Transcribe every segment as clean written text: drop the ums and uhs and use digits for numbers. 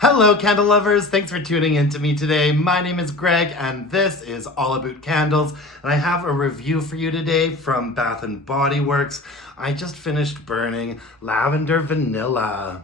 Hello, candle lovers. Thanks for tuning in to me today. My name is Greg, and this is All About Candles. And I have a review for you today from Bath and Body Works. I just finished burning Lavender Vanilla.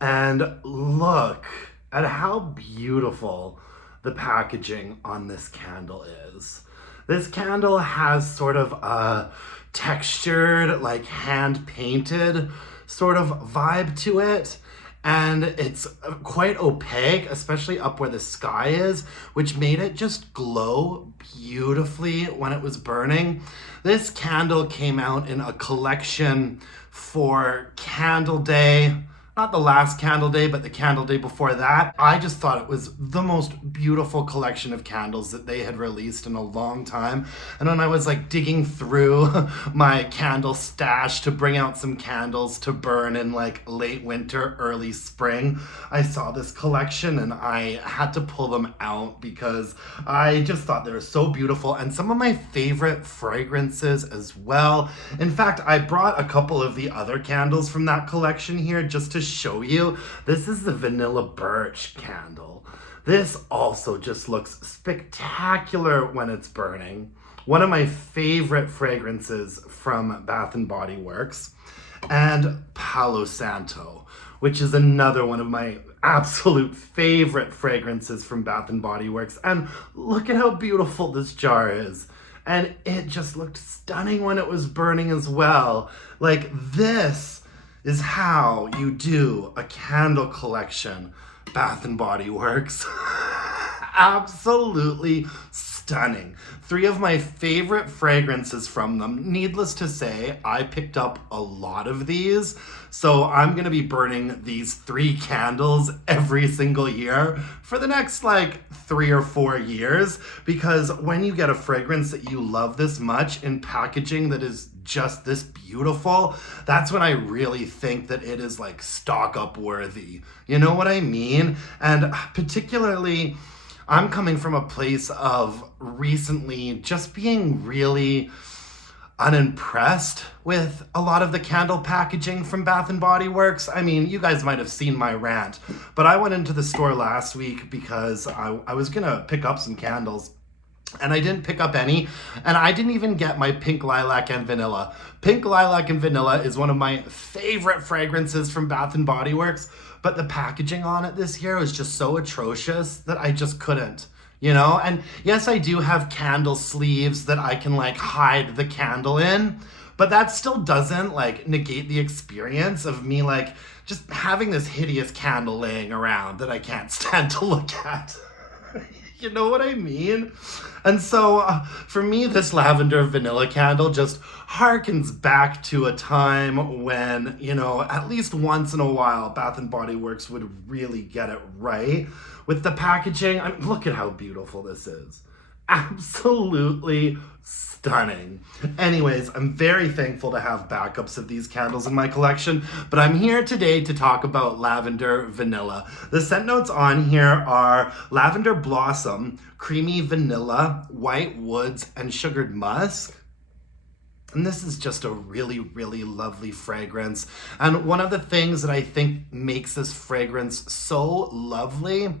And look at how beautiful the packaging on this candle is. This candle has sort of a textured, like hand-painted sort of vibe to it. And it's quite opaque, especially up where the sky is, which made it just glow beautifully when it was burning. This candle came out in a collection for Candle Day. Not the last Candle Day, but the Candle Day before that. I just thought it was the most beautiful collection of candles that they had released in a long time. And when I was like digging through my candle stash to bring out some candles to burn in like late winter, early spring, I saw this collection and I had to pull them out because I just thought they were so beautiful and some of my favorite fragrances as well. In fact, I brought a couple of the other candles from that collection here just to show you. This is the Vanilla Birch candle. This also just looks spectacular when it's burning. One of my favorite fragrances from Bath and Body Works. And Palo Santo, which is another one of my absolute favorite fragrances from Bath and Body Works. And look at how beautiful this jar is. And it just looked stunning when it was burning as well. Like, this is how you do a candle collection, Bath and Body Works. Absolutely stunning. 3 of my favorite fragrances from them. Needless to say, I picked up a lot of these. So I'm gonna be burning these 3 candles every single year for the next like 3 or 4 years. Because when you get a fragrance that you love this much in packaging that is just this beautiful, that's when I really think that it is like stock up worthy. You know what I mean? And particularly, I'm coming from a place of recently just being really unimpressed with a lot of the candle packaging from Bath and Body Works. I mean, you guys might have seen my rant, but I went into the store last week because I was gonna pick up some candles. And I didn't pick up any, and I didn't even get my Pink Lilac and Vanilla. Pink Lilac and Vanilla is one of my favorite fragrances from Bath and Body Works, but the packaging on it this year was just so atrocious that I just couldn't, you know? And yes, I do have candle sleeves that I can like hide the candle in, but that still doesn't like negate the experience of me like just having this hideous candle laying around that I can't stand to look at. You know what I mean? And so for me, this Lavender Vanilla candle just harkens back to a time when, you know, at least once in a while, Bath and Body Works would really get it right with the packaging. I mean, look at how beautiful this is. Absolutely stunning. Anyways, I'm very thankful to have backups of these candles in my collection, but I'm here today to talk about Lavender Vanilla. The scent notes on here are lavender blossom, creamy vanilla, white woods, and sugared musk. And this is just a really, really lovely fragrance. And one of the things that I think makes this fragrance so lovely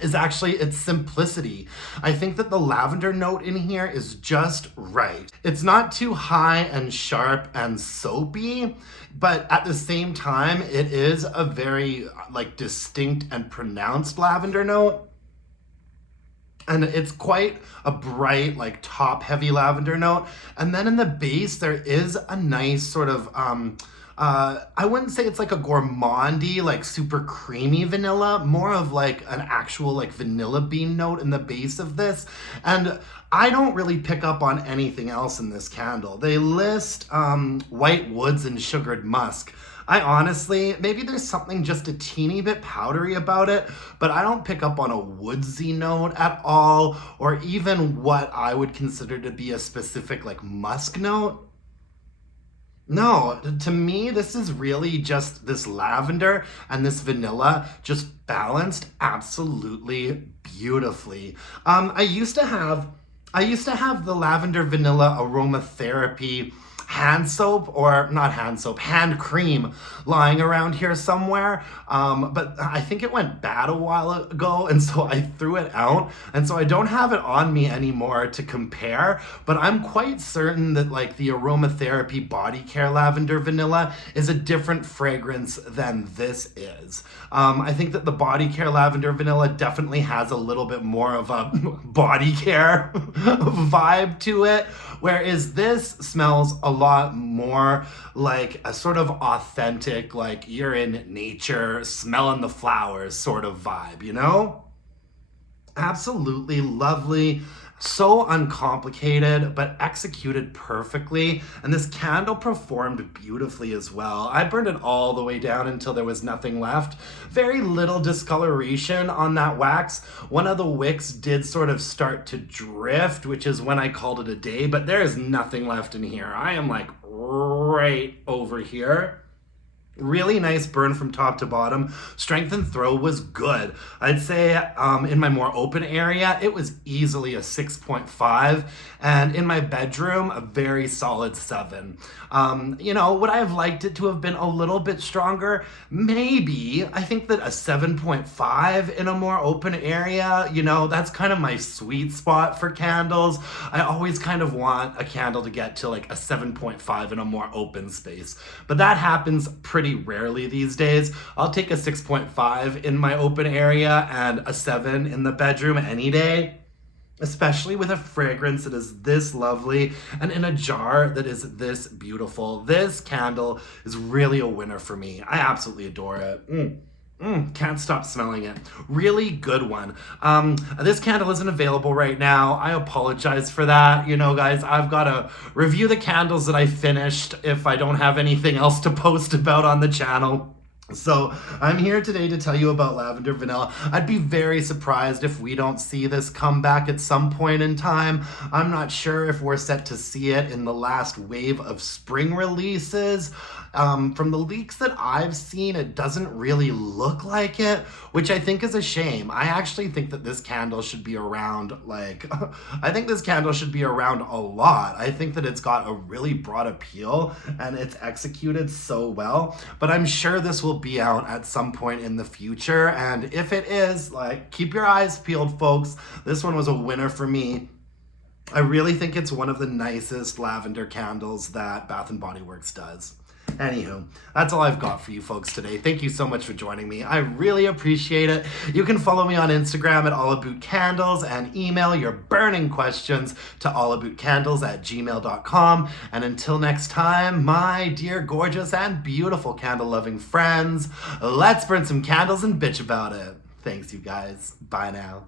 is actually its simplicity. I think that the lavender note in here is just right. It's not too high and sharp and soapy, but at the same time, it is a very like distinct and pronounced lavender note. And it's quite a bright, like top heavy lavender note. And then in the base, there is a nice sort of, I wouldn't say it's like a gourmandy, like super creamy vanilla, more of like an actual like vanilla bean note in the base of this. And I don't really pick up on anything else in this candle. They list white woods and sugared musk. I honestly, maybe there's something just a teeny bit powdery about it, but I don't pick up on a woodsy note at all, or even what I would consider to be a specific like musk note. No, to me, this is really just this lavender and this vanilla just balanced absolutely beautifully. I used to have the lavender vanilla aromatherapy hand soap, or not hand soap, hand cream lying around here somewhere. But I think it went bad a while ago, and so I threw it out. And so I don't have it on me anymore to compare, but I'm quite certain that like the aromatherapy body care lavender vanilla is a different fragrance than this is. I think that the body care lavender vanilla definitely has a little bit more of a body care vibe to it, whereas this smells a lot more like a sort of authentic, like you're in nature, smelling the flowers sort of vibe, you know? Absolutely lovely, so uncomplicated, but executed perfectly. And this candle performed beautifully as well. I burned it all the way down until there was nothing left. Very little discoloration on that wax. One of the wicks did sort of start to drift, which is when I called it a day, but there is nothing left in here. I am like right over here. Really nice burn from top to bottom. Strength and throw was good. I'd say in my more open area, it was easily a 6.5. And in my bedroom, a very solid 7. You know, would I have liked it to have been a little bit stronger? Maybe. I think that a 7.5 in a more open area, you know, that's kind of my sweet spot for candles. I always kind of want a candle to get to like a 7.5 in a more open space. But that happens pretty rarely these days. I'll take a 6.5 in my open area and a 7 in the bedroom any day, especially with a fragrance that is this lovely and in a jar that is this beautiful. This candle is really a winner for me. I absolutely adore it. Can't stop smelling it. Really good one. This candle isn't available right now. I apologize for that. You know, guys, I've got to review the candles that I finished if I don't have anything else to post about on the channel. So I'm here today to tell you about Lavender Vanilla. I'd be very surprised if we don't see this come back at some point in time. I'm not sure if we're set to see it in the last wave of spring releases. From the leaks that I've seen, it doesn't really look like it, which I think is a shame. I actually think that this candle should be around, like, I think this candle should be around a lot. I think that it's got a really broad appeal and it's executed so well, but I'm sure this will be out at some point in the future. And if it is, like, keep your eyes peeled, folks. This one was a winner for me. I really think it's one of the nicest lavender candles that Bath & Body Works does. Anywho, that's all I've got for you folks today. Thank you so much for joining me. I really appreciate it. You can follow me on Instagram at allabootcandles and email your burning questions to allabootcandles@gmail.com. And until next time, my dear, gorgeous, and beautiful candle-loving friends, let's burn some candles and bitch about it. Thanks, you guys. Bye now.